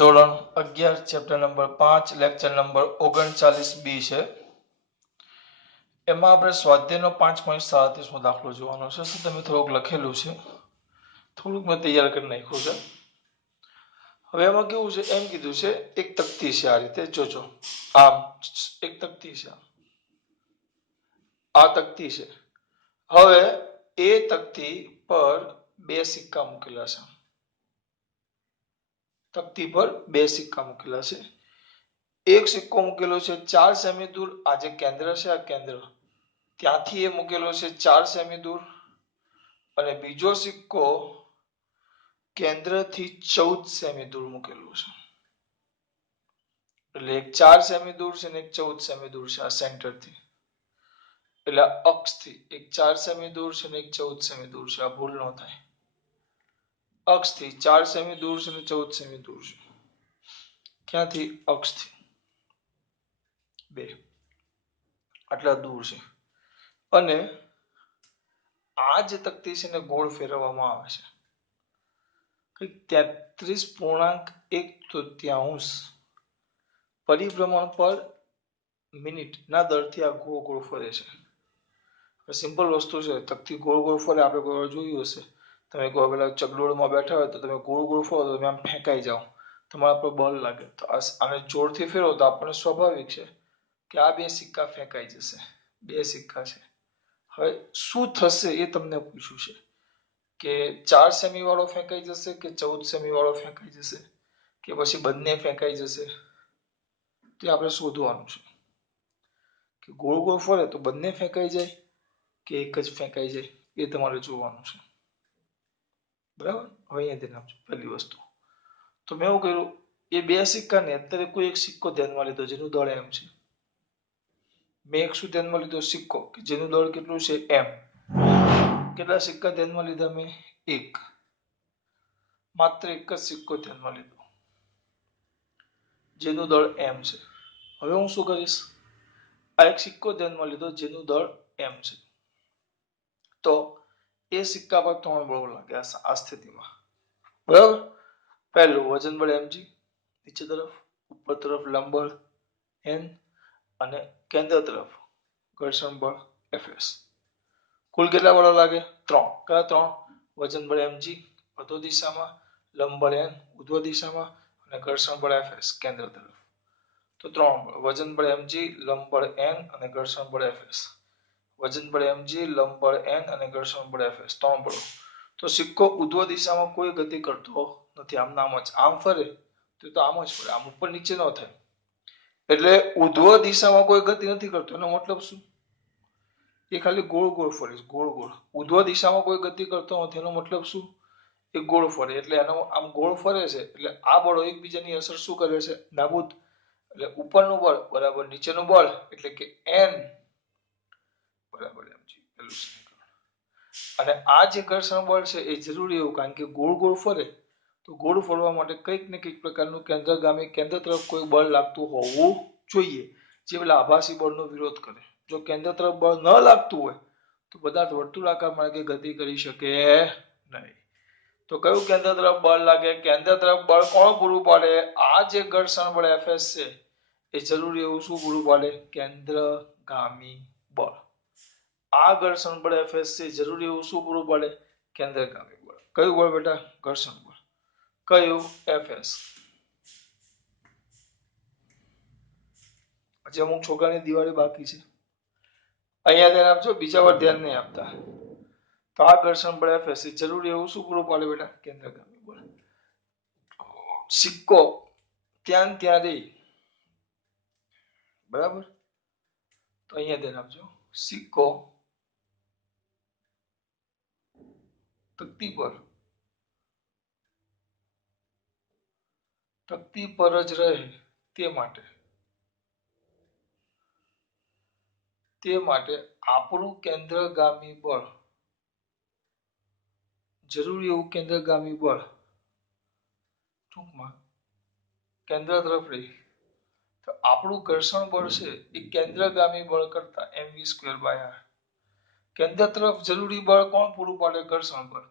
ધોરણ 11 chapter number 5 lecture number 39B છે. એમાં આપણે સ્વાધ્યાયનો 5.37 દાખલો જોવાનો છે. તમે થોડુંક લખેલું છે, થોડુંક મેં તૈયાર કરી નાખ્યું છે. હવે એમાં કેવું છે, એમ કીધું છે એક તકતી છે, આ રીતે જોજો. આમ એક તકતી છે, આ તકતી છે. હવે એ તકતી પર બે સિક્કા મૂકેલા છે. તકતી પર બે સિક્કા મૂકેલા છે. એક સિક્કો મૂકેલો છે 4 સેમી દૂર, આ જે કેન્દ્ર છે, આ કેન્દ્ર ત્યાંથી એ મૂકેલો છે 4 સેમી દૂર, અને બીજો સિક્કો કેન્દ્રથી 14 સેમી દૂર મૂકેલો છે. એટલે એક 4 સેમી દૂર છે ને એક 14 સેમી દૂર છે આ સેન્ટરથી. એટલે અક્ષથી એક 4 સેમી દૂર છે ને એક 14 સેમી દૂર છે. આ ભૂલ ન થાય. અક્ષથી 4 સેમી દૂર છે ને 14 સેમી દૂર છે. ક્યાંથી? અક્ષથી બે આટલા દૂર છે. અને આ જે તકતી છે ને ગોળ ફેરવવામાં આવે છે. કંઈક 33.1 પરિભ્રમણ પર મિનિટના દરથી આ ગોળ ગોળ ફરે છે. સિમ્પલ વસ્તુ છે. તકતી ગોળ ગોળ ફરે, આપણે કોઈ વાર જોયું હશે. તમે કોઈ પેલા ચકડોળમાં બેઠા હોય તો તમે ગોળ ગોળ ફરો તો તમે આમ ફેંકાઈ જાઓ, તમારા પર બળ લાગે. તો આને જોરથી ફેરવો તો આપણને સ્વાભાવિક છે કે આ બે સિક્કા ફેંકાઈ જશે. બે સિક્કા છે. હવે શું થશે એ તમને પૂછ્યું છે કે 4 સેમી વાળો ફેંકાઈ જશે કે 14 સેમી વાળો ફેંકાઈ જશે કે પછી બંને ફેંકાઈ જશે, તે આપણે શોધવાનું છે. કે ગોળ ગોળ ફરે તો બંને ફેંકાઈ જાય કે એક જ ફેંકાઈ જાય, એ તમારે જોવાનું છે. બરાબર? હવે અહીંયા ધ્યાન આપજો. પહેલી વસ્તુ તો મેં એવું કર્યું, એ બે સિક્કાને અત્યારે કોઈ એક સિક્કો ધ્યાનમાં લીધો જેનું દળ એમ છે. મેં એક શું ધ્યાનમાં લીધો? સિક્કો કે જેનું દળ કેટલું છે? એમ. કેટલા સિક્કા ધ્યાનમાં લીધા મેં? એક. માત્ર એક જ સિક્કો ધ્યાનમાં લીધો જેનું દળ એમ છે. હવે હું શું કરીશ? આ એક સિક્કો ધ્યાનમાં લીધો જેનું દળ એમ છે. તો એ સિક્કા પર 3 બળો લાગે આ સ્થિતિમાં. બરાબર? પહેલું વજન બળ mg નીચે તરફ, ઉપર તરફ લંબ બળ n, અને કેન્દ્ર તરફ ઘર્ષણ બળ fs. કુલ કેટલા બળો લાગે? 3. કયા 3? વજન બળ mg અધો દિશામાં, લંબ બળ n ઉર્ધ્વ દિશામાં, અને ઘર્ષણ બળ fs કેન્દ્ર તરફ. તો 3 વજન બળ mg, લંબ બળ n અને ઘર્ષણ બળ fs. વજન બળ mg, લંબ બળ n અને ઘર્ષણ બળ fs. 3 બળો. તો સિક્કો ઉર્ધ્વ દિશામાં કોઈ ગતિ કરતો નથી. આમ નામ જ આમ ફરે તો આમ જ ફરે, આમ ઉપર નીચે ન થાય. એટલે ઉર્ધ્વ દિશામાં કોઈ ગતિ નથી કરતો. એનો મતલબ શું? એ ખાલી ગોળ ગોળ ફરે. ગોળ ગોળ. ઉર્ધ્વ દિશામાં કોઈ ગતિ કરતો નથી. એનો મતલબ શું? એ ગોળ ફરે. એટલે એનો આમ ગોળ ફરે છે એટલે આ બળો એકબીજાની અસર શું કરે છે? નાબૂદ. એટલે ઉપરનું બળ બરાબર નીચેનું બળ, એટલે કે n બરાબર mg. પેલું સમીકરણ. અને આ જે ઘર્ષણ બળ છે એ જરૂરી એવું, કારણ કે ગોળ ગોળ ફરે તો ગોળ ફરવા માટે કંઈક ને કંઈક પ્રકારનું કેન્દ્રગામી, કેન્દ્ર તરફ કોઈ બળ લાગતું હોવું જોઈએ, જે પેલા આભાસી બળનો વિરોધ કરે. જો કેન્દ્ર તરફ બળ ન લાગતું હોય તો પદાર્થ વર્તુળાકાર માર્ગે ગતિ કરી શકે નહીં. તો કયું કેન્દ્ર તરફ બળ લાગે? કેન્દ્ર તરફ બળ કોણ પૂરું પાડે? આ જે ઘર્ષણ બળ fs છે એ જરૂરી એવું શું પૂરું પાડે? કેન્દ્રગામી બળ. આ ઘર્ષણ બળ fs છે જરૂરી એવું શું પૂરું પાડે? કેન્દ્રગામી બળ. કયું બળ બેટા? ઘર્ષણ બળ. કયું? fs. હજી અમુક છોકરાની દિવાળી બાકી છે. અહીંયા ધ્યાન આપજો, બીજા વાર ધ્યાન નહીં આપતા. તો આ ઘર્ષણ બળ fs છે જરૂરી એવું શું પૂરું પાડે બેટા? કેન્દ્રગામી બળ. સિક્કો ત્યાં રહી. બરાબર? તો અહીંયા ધ્યાન આપજો. સિક્કો તકતી પર જ રહે તે માટે આપણું કેન્દ્રગામી બળ, જરૂરી એવું કેન્દ્રગામી બળ ટૂંકમાં કેન્દ્ર તરફ રહી. તો આપણું ઘર્ષણ બળ છે એ કેન્દ્રગામી બળ કરતા mv²/r. કેન્દ્ર તરફ જરૂરી બળ કોણ પૂરું પાડે? ઘર્ષણ બળ.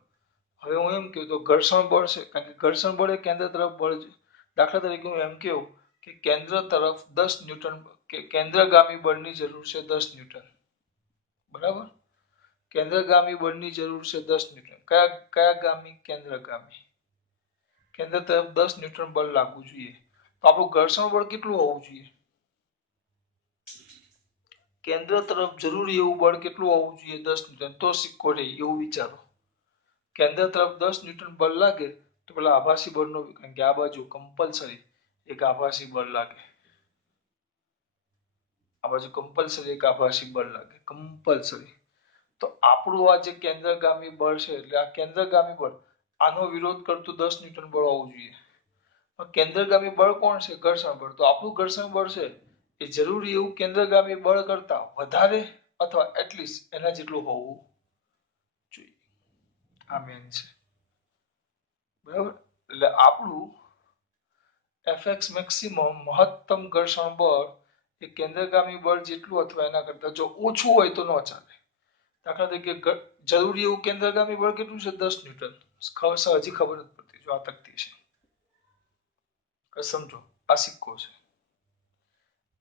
હવે હું એમ કહું તો ઘર્ષણ બળ છે, કારણ કે ઘર્ષણ બળ એ કેન્દ્ર તરફ બળ છે. દાખલા તરીકે હું એમ કહું કે કેન્દ્ર તરફ 10 ન્યૂટન કે કેન્દ્રગામી બળની જરૂર છે 10 ન્યૂટન, બરાબર? કેન્દ્રગામી બળની જરૂર છે 10 ન્યૂટન. કયા કયા ગામી? કેન્દ્રગામી. કેન્દ્ર તરફ 10 ન્યૂટન બળ લાગવું જોઈએ. તો આપણું ઘર્ષણ બળ કેટલું હોવું જોઈએ? કેન્દ્ર તરફ જરૂરી એવું બળ કેટલું હોવું જોઈએ? 10 ન્યૂટન. તો સિક્કો રહે એવું વિચારો. કેન્દ્ર તરફ 10 ન્યૂટન બળ લાગે તો પેલા આભાસી બળનો, કારણ કે આ બાજુ કમ્પલસરી એક આભાસી બળ લાગે, આ બાજુ કમ્પલસરી એક આભાસી બળ લાગે, કમ્પલસરી. તો આપણું આ જે કેન્દ્રગામી બળ છે, એટલે આ કેન્દ્રગામી બળ આનો વિરોધ કરતું 10 ન્યૂટન બળ હોવું જોઈએ. કેન્દ્રગામી બળ કોણ છે? ઘર્ષણ બળ. તો આપણું ઘર્ષણ બળ છે એ જરૂરી એવું કેન્દ્રગામી બળ કરતા વધારે અથવા એટલીસ્ટ એના જેટલું હોવું જોઈએ. આ મેન છે, બરાબર? એટલે આપણું Fx મેક્સિમમ મહત્તમ ઘર્ષણ બળ એ કેન્દ્રગામી બળ જેટલું અથવા એના કરતા જો ઓછું હોય તો ન ચાલે. દાખલા તરીકે જરૂરી એવું કેન્દ્રગામી બળ કેટલું છે? 10 ન્યૂટન. હજી ખબર નથી પડતી, જો આ તકતી છે. સમજો આ સિક્કો છે,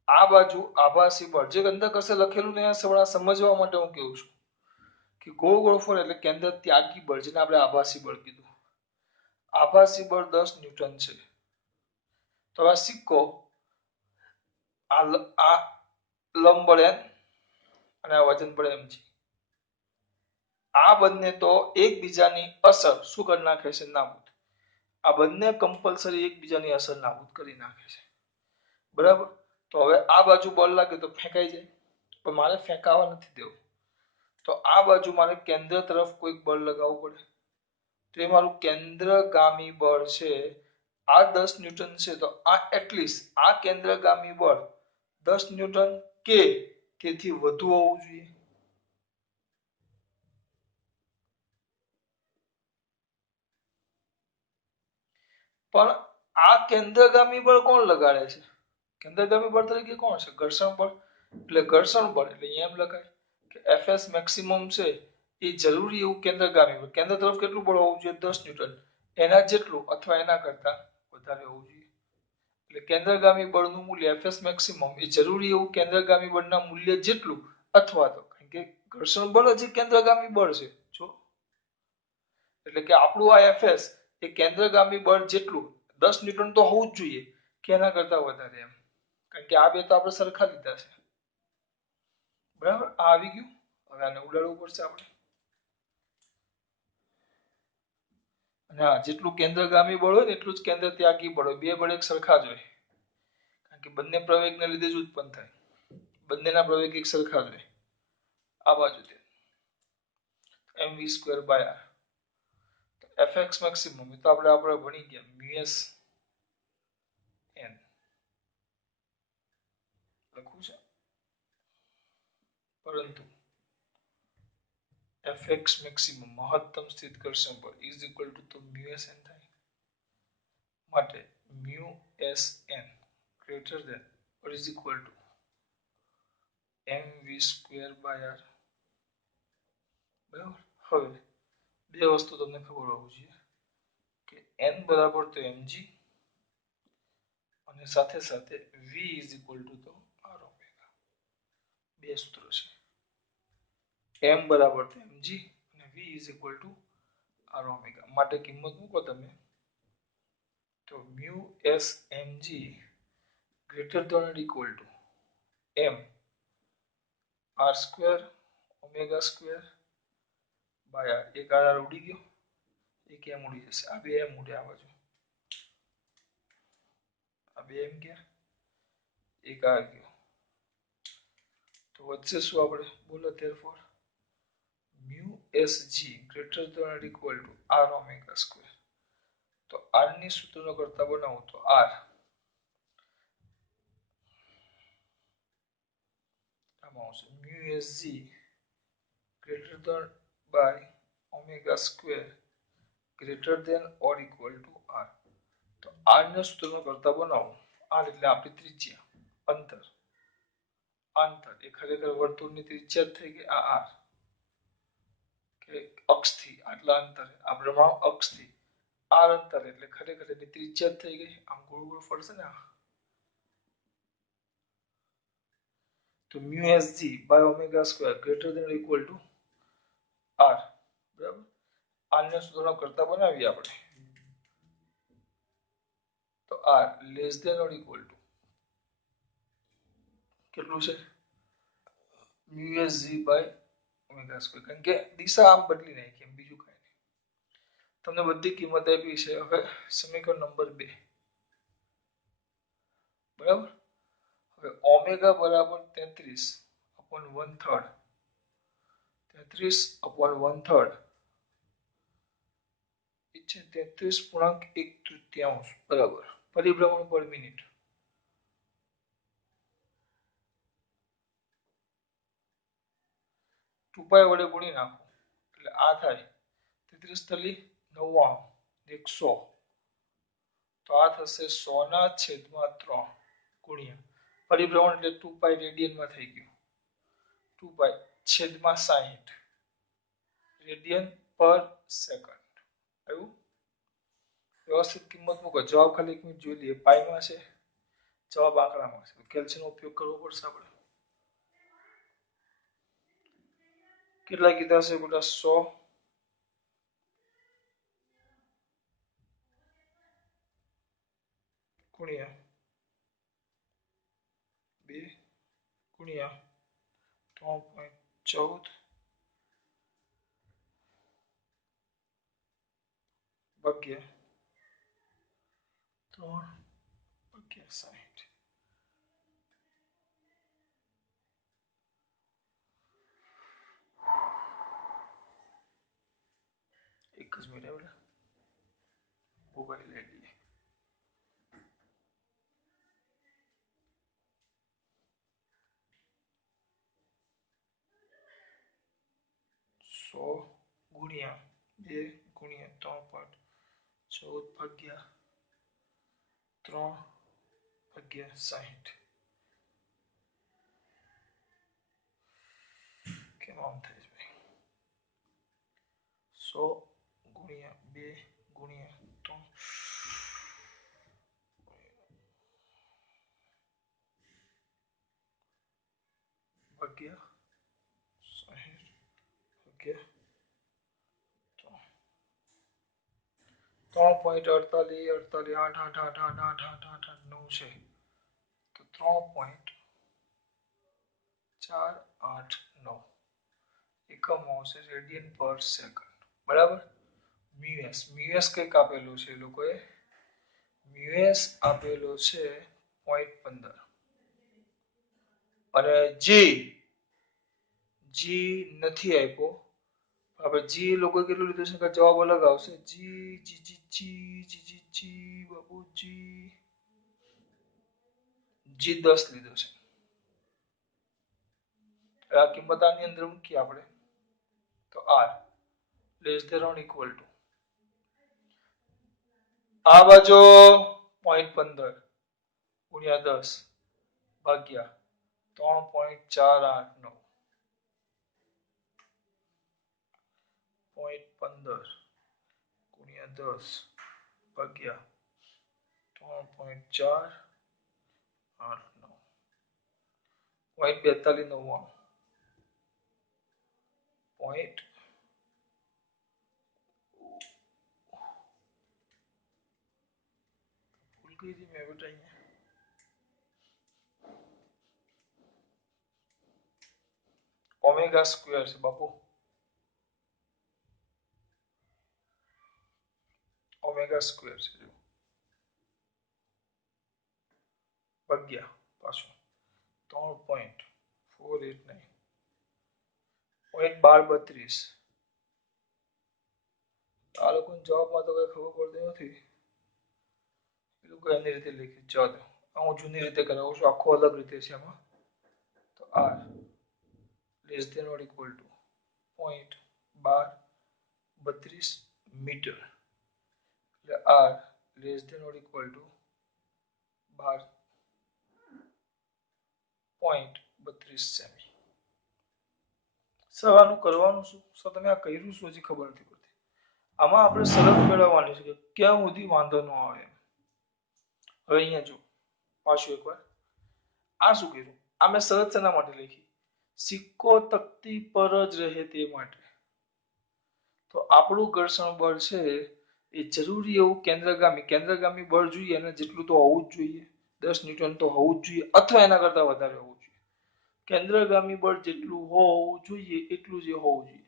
આ બાજુ આભાસી બળ જે અંદર કશે લખેલું નહીં, સમજવા માટે હું કહું છું કે ગોળ ગોળ ફરે એટલે કેન્દ્ર ત્યાગી બળ, જેને આપણે આભાસી બળ કીધું. આભાસી બળ 10 ન્યૂટન છે. તો આ સિક્કો આ લંબ બળ n અને આ વજન બળ mg, આ બંને તો એકબીજાની અસર શું કરી નાખે છે? નાબૂદ. આ બંને કમ્પલસરી એકબીજાની અસર નાબૂદ કરી નાખે છે, બરાબર? તો હવે આ બાજુ બળ લાગે તો ફેંકાઈ જાય, પણ મારે ફેંકાવા નથી દેવું. તો આ બાજુ મારે કેન્દ્ર તરફ કોઈક બળ લગાવવું પડે. તો એ મારું કેન્દ્રગામી બળ છે. આ 10 ન્યૂટન છે, તો આ એટલીસ્ટ આ કેન્દ્રગામી બળ 10 ન્યૂટન કે તેથી વધુ હોવું જોઈએ. પણ આ કેન્દ્રગામી બળ કોણ લગાડે છે? કેન્દ્રગામી બળ તરીકે કોણ છે? ઘર્ષણ બળ. એટલે ઘર્ષણ બળ એટલે એમ લખાય કે Fs મેક્સિમમ છે એ જરૂરી એવું કેન્દ્રગામી બળ, કેન્દ્ર તરફ કેટલું બળ હોવું જોઈએ? 10 ન્યૂટન. એના જેટલું અથવા એના કરતા વધારે હોવું જોઈએ. એટલે કેન્દ્રગામી બળનું મૂલ્ય Fs મેક્સિમમ એ જરૂરી એવું કેન્દ્રગામી બળના મૂલ્ય જેટલું અથવા તો, કારણ કે ઘર્ષણ બળ જ કેન્દ્રગામી બળ છે, જો એટલે કે આપણું આ Fs એ કેન્દ્રગામી બળ જેટલું 10 ન્યૂટન તો હોવું જ જોઈએ કે એના કરતા વધારે, એમ. કારણ કે આ બે તો આપણે સરખા લીધા છે, બરાબર? આ આવી ગયું. હવે આને ઉડાડવું પડશે આપણે. અને હા, જેટલું કેન્દ્રગામી બળ હોય ને એટલું જ કેન્દ્ર ત્યાગી બળ હોય. બે બળ એક સરખા જ હોય, કારણ કે બંને પ્રવેગને લીધે જ ઉત્પન્ન થાય. બંનેના પ્રવેગ એક સરખા જ હોય. આ બાજુ mv²/r. Fx મેક્સિમમ એ તો આપણે ભણી ગયા, મ્યુએસ n લખવું છે, પરંતુ Fx મેક્સિમમ મહત્તમ સ્થિત ઘર્ષણ બળ ઇઝ ઇક્વલ ટુ તો મ્યુએસ n થાય. માટે mu s n greater than or is equal to mv²/r. બરાબર? હવે બે વસ્તુ તમને ખબર હોવી જોઈએ કે n બરાબર તો mg અને સાથે સાથે v ઇઝ ઇક્વલ ટુ તો r ઓમેગા. બે સૂત્રો છે, m બરાબર તો mg અને v is equal to r omega. માટે કિંમત મૂકો તમે તો mu s mg greater than or equal to m r² omega by r. એક r ઉડી ગયો, એક m ઉડી જશે. આ બે m ઉડે આ બાજુ, આ બે m ગયા, એક આ ગયો. તો વચ્ચે શું આપણે બોલો? therefore mu sg greater than or equal to r omega. તો r ની સૂત્રનો કરતા બનાવું તો r આમાં આવશે mu sg greater than by omega² greater than or equal to r. તો r ના સૂત્રનો કરતા બનાવો. r એટલે આપણી ત્રિજ્યા, અંતર. અંતર એ ખરેખર વર્તુળની ત્રિજ્યા જ થઈ ગઈ. આ r કે અક્ષથી આટલા અંતરે, આ ભ્રમણ અક્ષથી આર અંતર એટલે ખરેખર એની ત્રિજ્યા થઈ ગઈ, આમ ગોળ ગોળ ફરશે ને તો mu s g by omega square greater than equal to r, બરાબર. આને સુધારો કરતા બનાવીએ આપણે તો R less than or equal to કેટલું છે mu s g by omega square, કારણ કે દિશા આમ બદલી નાખી એમ, બીજું કઈ નહીં. તમને બધી કિંમત આપી છે. હવે સમીકરણ નંબર 2, બરાબર. હવે ઓમેગા બરાબર 33 upon 1/3, 33 upon 1/3 એ છે 33.1/3 બરાબર પરિભ્રમણ પર મિનિટ. 2π વડે ગુણી નાખો એટલે આ થાય 33 તલી 99 100, તો આ થશે 100/3 ગુણ્યા પરિભ્રમણ એટલે 2π રેડિયનમાં થઈ ગયું, 2π છેદમાં 60 રેડિયન પર સેકન્ડ. આવ્યું? વ્યવસ્થિત કિંમત મૂકો. જવાબ ખાલી એક મિનિટ જોઈ લઈએ. પાઈમાં છે, જવાબ આંકડામાં છે. કેલ્સીનો ઉપયોગ કરવો પડશે આપણે. કેટલા કીધા છે બેટા? 100 ગુણ્યા 2 ગુણ્યા 3.14 ભાગ્યા 3 ભાગ્યા 60. એક જ મિનિટ બેટા, મોબાઈલ લઈ લઈએ. 100 ગુણ્યા 2 ગુણ્યા 3.14 ભાગ્યા 3 ભાગ્યા 60. કેમ આમ થાય છે? 100 ગુણ્યા 2 ગુણ્યા 3 ભાગ્યા 60 ભાગ્યા 3.48 48 8 8 8 8 8 8 8 8 9 છે તો 3.489 એકમ આવશે રેડિયન પર સેકન્ડ, બરાબર. મ્યુએસ કંઈક આપેલું છે એ લોકોએ, મ્યુએસ આપેલો છે 0.15 અને જી નથી આપ્યો. આપણે જી લોકો કેટલું લીધું છે કે જવાબ અલગ આવશે. જી જી જી જી જી જી જી બાબુ જી 10 લીધું છે. આ કિંમત આની અંદર મૂકીએ આપણે તો R less than or equal to આ બાજુ 0.15 ગુણ્યા 10 ભાગ્યા 3.489 0.15 ગુણ્યા 10 ભાગ્યા 3.489 0.4299 પોઈન્ટ ભૂલ કરી હતી મેં બેટા અહીંયા. ઓમેગા સ્ક્વેર છે બાપુ, ઓમેગા સ્ક્વેર છે ભાગ્યા પાછું 3.489 0.1232. આ લોકોને જવાબમાં તો કઈ ખબર પડતી નથી, એ લોકો એની રીતે લખી. જવા દો, હું જૂની રીતે કરાવું છું, આખો અલગ રીતે છે એમાં. તો R less than or equal to 0.1232 metre, એટલે R less than or equal to 12.32 સેમી. સર આનું કરવાનું શું? સર તમે આ કર્યું શું હજી ખબર નથી પડતી. આમાં આપણે શરત મેળવવાની છે કે ક્યાં સુધી વાંધો ન આવે. હવે અહીંયા જો પાછું એકવાર આ શું કીધું, આ મેં શરત શેના માટે લખી, સિક્કો તકતી પર જ રહે તે માટે. તો આપણું ઘર્ષણ બળ છે એ જરૂરી એવું કેન્દ્રગામી બળ જોઈએ અને જેટલું તો હોવું જ જોઈએ, 10 ન્યૂટન તો હોવું જ જોઈએ અથવા એના કરતા વધારે હોવું જોઈએ. કેન્દ્રગામી બળ જેટલું હોવું જોઈએ એટલું જ હોવું જોઈએ.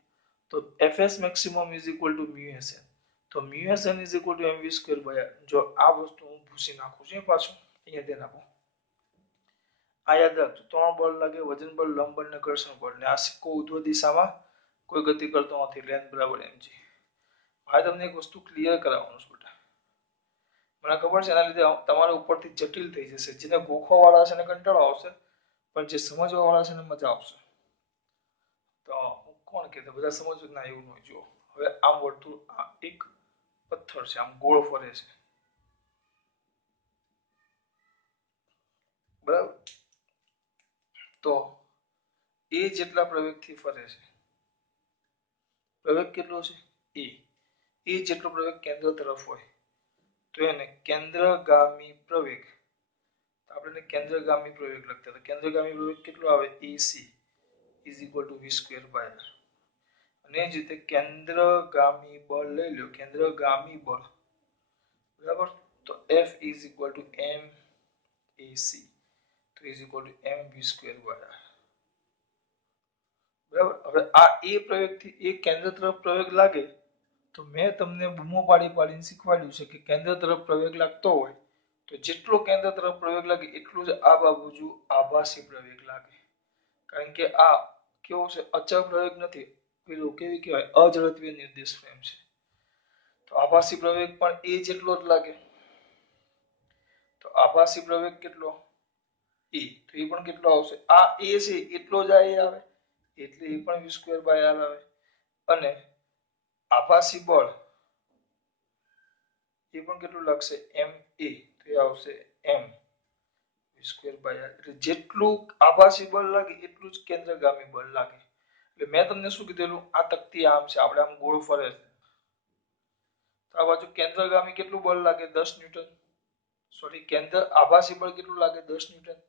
તો Fs maximum is equal to mu Sn. તો mu Sn is equal to mv square by r. જો આ વસ્તુ હું ભૂસી નાખું છું પાછું અહીંયા ધ્યાન આપો. આ યાદ રાખજો, 3 બળ લાગે, વજન બળ, લંબ બળ અને ઘર્ષણ બળ. ને આ સિક્કો ઉધ્વ દિશામાં કોઈ ગતિ કરતો નથી, લેન્થ બરાબર mg. હવે તમને એક વસ્તુ ક્લિયર કરાવવાનું છે બેટા. મને ખબર છે એના લીધે તમારા ઉપરથી જટિલ થઈ જશે, જેને ગોખવા વાળા છે એને કંટાળો આવશે, પણ જે સમજવા વાળા છે એને મજા આવશે. તો હું કોણ કે બધા સમજો ના એવું ન જો. હવે આમ વર્તુળ, આ એક પથ્થર છે, આમ ગોળ ફરે છે, બરાબર. તો એ જેટલા પ્રવેગથી ફરે છે, પ્રવેગ કેટલો છે એ જેટલો પ્રવેગ કેન્દ્ર તરફ હોય તો એને કેન્દ્રગામી પ્રવેગ, આપણે કેન્દ્રગામી પ્રવેગ લખતા હતા. કેન્દ્રગામી પ્રવેગ કેટલો આવે, AC is equal to v square by r. અને જ રીતે કેન્દ્રગામી બળ લઈ લો, કેન્દ્રગામી બળ બરાબર, તો F is equal to MAC, તો is equal to mv square by r. બરાબર. હવે આ એ પ્રવેગથી એ કેન્દ્ર તરફ પ્રવેગ લાગે તો મેં તમને બૂમો પાડીને શીખવાડ્યું છે કે કેન્દ્ર તરફ પ્રવેગ લાગતો હોય તો જેટલો કેન્દ્ર તરફ પ્રવેગ લાગે એટલું જ આ બાજુ આભાસી પ્રવેગ લાગે. કારણ કે આ કેવો છે, અચળ પ્રવેગ નથી, પેલું કેવી કહેવાય, અજડત્વીય નિર્દેશ ફ્રેમ છે. તો આભાસી પ્રવેગ પણ એ જેટલો જ લાગે. તો આભાસી પ્રવેગ કેટલો, એ, તો એ પણ કેટલો આવશે, આ એ છે એટલો જ આ એ આવે એટલે એ પણ v square by r આવે. અને આભાસી બળ એ પણ કેટલું લાગશે, ma, તો એ આવશે m v square by r. એટલે જેટલું આભાસી બળ લાગે એટલું જ કેન્દ્રગામી બળ લાગે. એટલે મેં તમને શું કીધેલું, આ તકતી આમ છે, આપણે આમ ગોળ ફરે છે, તો આ બાજુ કેન્દ્રગામી કેટલું બળ લાગે, 10 ન્યૂટન. સોરી, કેન્દ્ર આભાસી બળ કેટલું લાગે, 10 ન્યૂટન.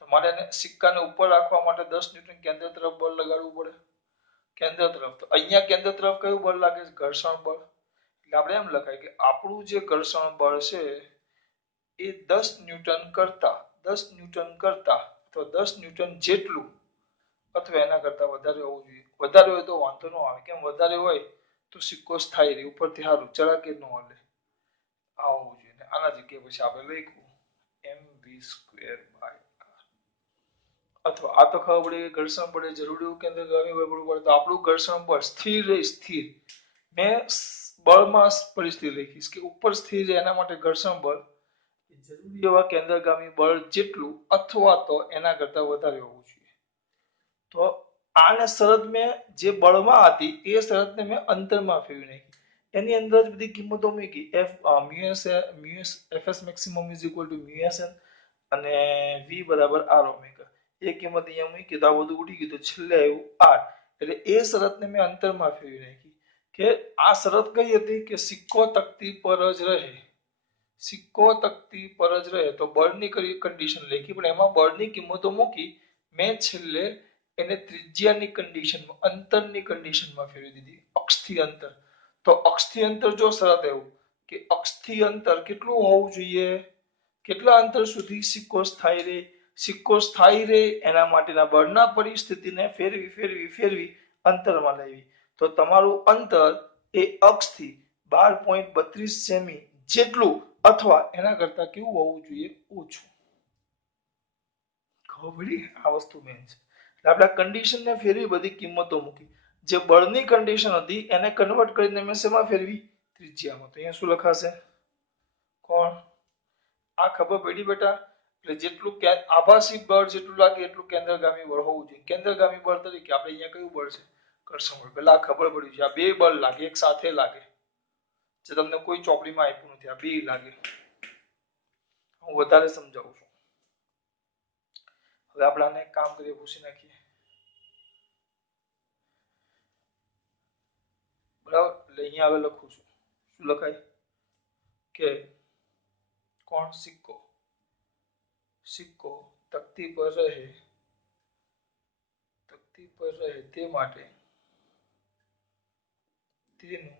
તમારે એને સિક્કાને ઉપર રાખવા માટે 10 ન્યૂટન કેન્દ્ર તરફ બળ લગાડવું પડે, કેન્દ્ર તરફ. તો અહીંયા કેન્દ્ર તરફ કયું બળ લાગે છે, ઘર્ષણ બળ. એટલે આપણે એમ લખાય કે આપણું જે ઘર્ષણ બળ છે એ 10 ન્યૂટન કરતા તો 10 ન્યૂટન જેટલું અથવા એના કરતા વધારે હોવું જોઈએ. વધારે હોય તો વાંધો ન આવે, કેમ વધારે હોય તો સિક્કો સ્થાયી રહે, ઉપરથી સારું ચળાકે ન હાલે, આ હોવું જોઈએ. આના જગ્યાએ પછી આપણે લખ્યું mv square by r. અથવા આ તો ખબર પડી કે ઘર્ષણ બળ જરૂરી એવું કેન્દ્રગામી બળ પડે, તો આપણું ઘર્ષણ બળ સ્થિર રહે, સ્થિર. મેં બળમાં પરિસ્થિતિ લખીશ કે ઉપર સ્થિર રહે એના માટે ઘર્ષણ બળ જરૂરી એવા કેન્દ્રગામી બળ જેટલું અથવા તો એના કરતા વધારે હોવું જોઈએ. તો આને શરત મેં જે બળમાં હતી એ શરતને મેં અંતરમાં ફેરવી નાખી. એની અંદર જ બધી કિંમતો મૂકી. Fs maximum is equal to mu Sn અને v બરાબર r ઓમેગા. એ કિંમત અહીંયા મૂકી તો આ બધું ઉડી ગયું, તો છેલ્લે આવ્યું r. એટલે એ શરતને મેં અંતરમાં ફેરવી નાખી કે આ શરત કઈ હતી કે સિક્કો તકતી પર જ રહે, સિક્કો તકતી પર જ રહે. તો બળની કન્ડિશન લખી, પણ એમાં બળની કિંમતો મૂકી મેં છેલ્લે એને ત્રિજ્યાની કન્ડિશનમાં, અંતરની કન્ડિશનમાં ફેરવી દીધી, અક્ષથી અંતર. તો અક્ષથી અંતર જો શરત એવું કે અક્ષથી અંતર કેટલું હોવું જોઈએ, કેટલા અંતર સુધી સિક્કો સ્થાયી રહે, સિક્કો સ્થાયી રહે એના માટેના બળના પરિસ્થિતિને ફેરવી અંતરમાં લાવી. તો તમારું અંતર એ અક્ષથી 12.32 સેમી જેટલું અથવા એના કરતા કેવું હોવું જોઈએ, ઓછું. ખબર પડી? આ વસ્તુ મેન છે. આપણે કન્ડિશનને ફેરવી બધી કિંમતો મૂકી. જે બળની કન્ડિશન હતી એને કન્વર્ટ કરીને મેં શેમાં ફેરવી, ત્રિજ્યામાં. તો અહીંયા શું લખાશે, કોણ, આ ખબર પડી બેટા? એટલે જેટલું આભાસી બળ જેટલું લાગે એટલું કેન્દ્રગામી બળ હોવું જોઈએ. કેન્દ્રગામી બળ તરીકે આપણે અહીંયા કયું બળ છે, ઘર્ષણ બળ. પેલા ખબર પડી છે, આ બે બળ લાગે, એક સાથે લાગે, જે તમને કોઈ ચોપડીમાં આપ્યું નથી, આ બે લાગે. હું વધારે સમજાવું છું. હવે આપણે આને કામ કરીએ, પૂછી નાખીએ. બરાબર. એટલે અહીંયા હવે લખું છું, શું લખાય કે કોણ સિક્કો સિક્કો તકતી પર રહે તે માટે તેનું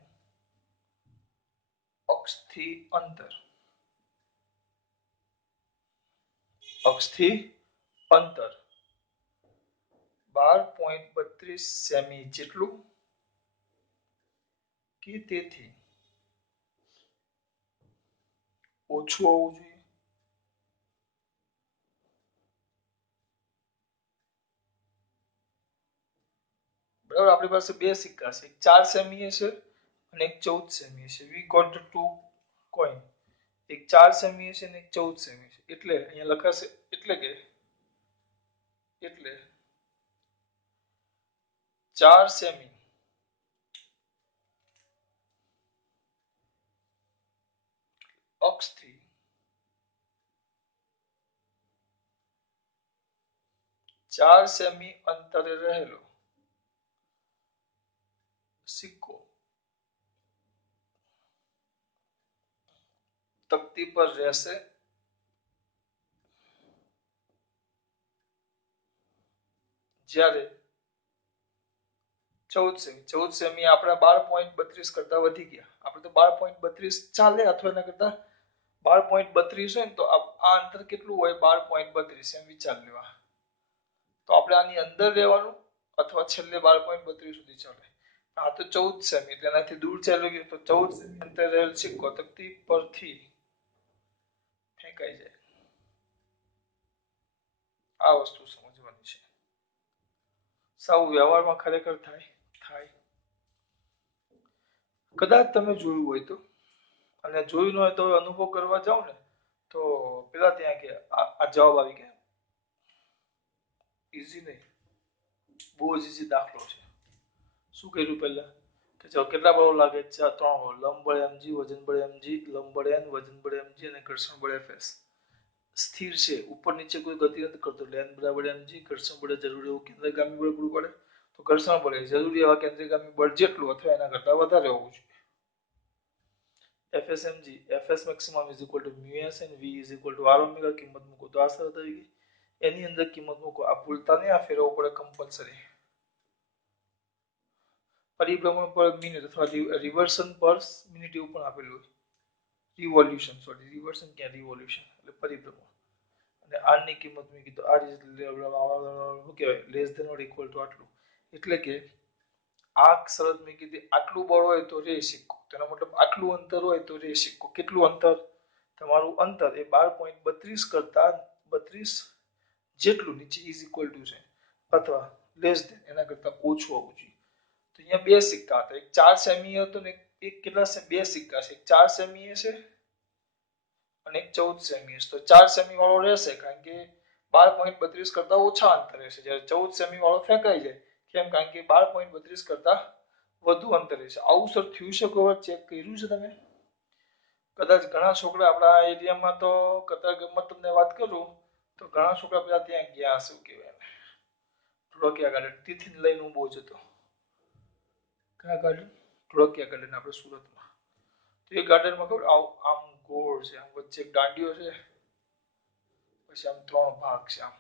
અક્ષથી અંતર 12.32 સેમી જેટલું કે તેથી ઓછું હોવું જોઈએ. બરાબર. આપણી પાસે બે સિક્કા છે, એક 4 સેમી છે અને એક 14 સેમી છે. We got two coin. એક 4 સેમી છે અને એક 14 સેમી છે. એટલે અહીંયા લખાશે એટલે 4 સેમી અક્ષથી 4 સેમી અંતરે રહેલો સિક્કો તકતી પર રહેશે જ્યારે 14 સેમી આપણે 12.32 કરતા વધી ગયા. આપણે તો 12.32 ચાલે અથવા એના કરતા 12.32 હોય ને તો આ અંતર કેટલું હોય? 12.32 એમ વિચાર લેવા. તો આપણે આની અંદર રહેવાનું અથવા છેલ્લે 12.32 સુધી ચાલે. આ તો 14 સેમી એટલે એનાથી દૂર ચાલ્યો ગયો તો 14 સેમી અંતરે રહેલ સિક્કો તકતી પરથી ફેંકાઈ જાય. આ વસ્તુ સમજવાની છે. સાવ વ્યવહારમાં ખરેખર થાય. કદાચ તમે જોયું હોય તો, અને જોયું ન હોય તો અનુભવ કરવા જાવ ને તો પેલા ત્યાં કે આ જવાબ આવી ગયા. ઈઝી નહીં, બહુ જ ઈઝી દાખલો છે. શું કર્યું પહેલા કે જો કેટલા બળો લાગે? 3 બળો. લંબ બળ mg, વજન બળ mg, લંબ બળ n, વજન બળ mg અને ઘર્ષણ બળ fs. સ્થિર છે, ઉપર નીચે કોઈ ગતિ નથી કરતો એટલે n બરાબર mg. ઘર્ષણ બળે જરૂરી એવું કેન્દ્રગામી બળ પૂરું પડે તો ઘર્ષણ બળે જરૂરી એવા કેન્દ્રગામી બળ જેટલું અથવા એના કરતા વધારે હોવું જોઈએ. FSMG, Fs maximum is equal to mu s and V is equal to r omega. કિંમત મૂકો તો આ શરત આવી ગઈ. એની અંદર કિંમત મૂકો. આ ભૂલતા નહીં, આ ફેરવવું પડે કમ્પલસરી. પરિભ્રમણ પર મિનિટ અથવા રિવર્સન પર મિનિટ એવું પણ આપેલું હોય. રિવોલ્યુશન ક્યાં રિવોલ્યુશન એટલે પરિભ્રમણ. અને r ની કિંમત મૂકી તો r શું કહેવાય less than or equal to આટલું. એટલે કે આ શરત મૂકી હતી આટલું બળ હોય તો રે સિક્કો. તેનો મતલબ આટલું અંતર હોય તો રે સિક્કો. કેટલું અંતર? તમારું અંતર એ 12.32 કરતા 32 જેટલું નીચે ઇઝ ઇક્વલ ટુ છે અથવા લેસ ધેન એના કરતા ઓછું હોવું જોઈએ. તો અહીંયા બે સિક્કા હતા, એક 4 સેમી હતો ને એક કેટલા છે? બે સિક્કા છે, એક 4 સેમી છે અને એક 14 સેમી છે. તો 4 સેમી વાળો રહેશે કારણ કે 12.32 કરતા ઓછા અંતરે છે, જ્યારે 14 સેમી વાળો ફેંકાઈ જાય. કેમ? કારણ કે 12.32 કરતા વધુ અંતરે છે. આવું સર થયું છે? કોઈ ચેક કર્યું છે તમે? કદાચ ઘણા છોકરા આપણા એરિયામાં તો કદાચ ગમત તમને વાત કરું તો ઘણા છોકરા પેલા ત્યાં ગયા શું કહેવાય ધોળકિયા ગાર્ડન તિથિને લઈને હું બહુ જતો. કયા ગાર્ડન? ધોળકિયા ગાર્ડન આપણે સુરતમાં. તો એ ગાર્ડનમાં ખબર આમ ગોળ છે, આમ વચ્ચે દાંડીઓ છે, પછી આમ 3 ભાગ છે. આમ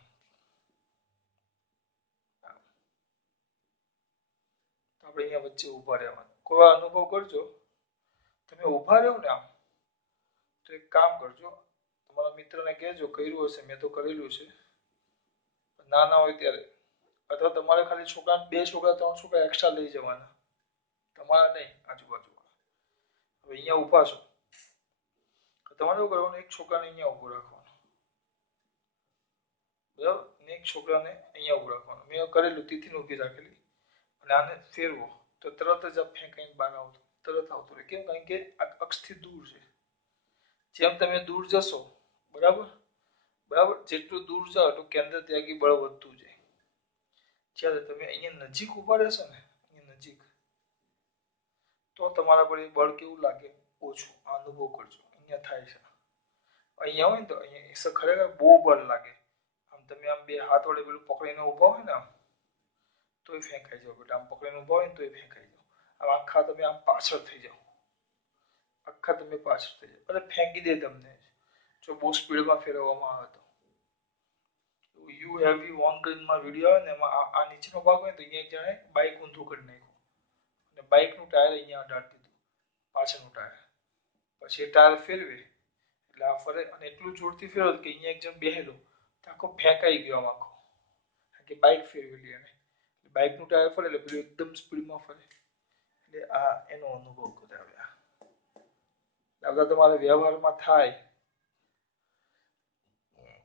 આપણે અહીંયા વચ્ચે ઊભા રહેવાનું. કોઈ અનુભવ કરજો, તમે ઊભા રહો ને આમ તો એક કામ કરજો, તમારા મિત્રને કહેજો કર્યું હશે, મેં તો કરેલું છે નાના હોય ત્યારે. અથવા તમારે ખાલી છોકરા 2 છોકરા 3 છોકરા એક્સ્ટ્રા લઈ જવાના, તમારા નહીં, આજુબાજુ. હવે અહીંયા ઊભા છો, તમારે શું કરવાનું? એક છોકરાને અહીંયા ઊભો રાખવાનો, બરાબર? ને એક છોકરાને અહીંયા ઊભો રાખવાનો. મેં કરેલું, તિથિને ઊભી રાખેલી અને આને ફેરવો તો તરત જ આ ફેંકાઈને બહાર આવતો, તરત આવતો રહે. કેમ? કારણ કે આ અક્ષથી દૂર છે. જેમ તમે દૂર જશો, બરાબર, જેટલું દૂર જાઓ એટલું કેન્દ્ર ત્યાગી બળ વધતું જાય. જ્યારે તમે અહીંયા નજીક ઊભા રહેશો ને, અહીંયા નજીક, તો તમારા પર બળ કેવું લાગે? ઓછું. અનુભવ કરજો, અહીંયા થાય છે. અહીંયા હોય ને તો અહીંયા ખરેખર બહુ બળ લાગે. આમ તમે આમ બે હાથ વડે પેલું પકડીને ઊભા હોય ને આમ તોય ફેંકાઈ જાવ. આમ પકડીને ઊભા હોય ને તોય ફેંકાઈ જાવ. આમ આખા તમે આમ પાછળ થઈ જાઓ, આખા તમે પાછળ થઈ જાઓ અને ફેંકી દે તમને, જો બહુ સ્પીડમાં ફેરવવામાં આવે તો. યુ હેવી વોન કરીને વિડીયો આવે ને એમાં આ નીચેનો ભાગ હોય ને તો અહીંયા એક જણે બાઇક ઊંધું કરી નાખ્યું અને બાઇકનું ટાયર અહીંયા અડાડી દીધું, પાછળનું ટાયર. પછી એ ટાયર ફેરવે એટલે આ ફરે અને એટલું જોરથી ફેરવે કે અહીંયા એક જણ બેહેલો આખો ફેંકાઈ ગયો આમ આખો, કારણ કે બાઇક ફેરવેલી એને. બાઇકનું ટાયર ફરે એટલે પેલું એકદમ સ્પીડમાં ફરે. એટલે આ એનો અનુભવ કરાવ્યા. આ બધા તમારે વ્યવહારમાં થાય,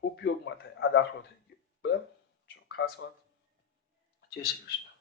ઉપયોગમાં થાય. આ દાખલો થઈ ગયો. બરાબર, જો ખાસ વાત. જય શ્રી કૃષ્ણ.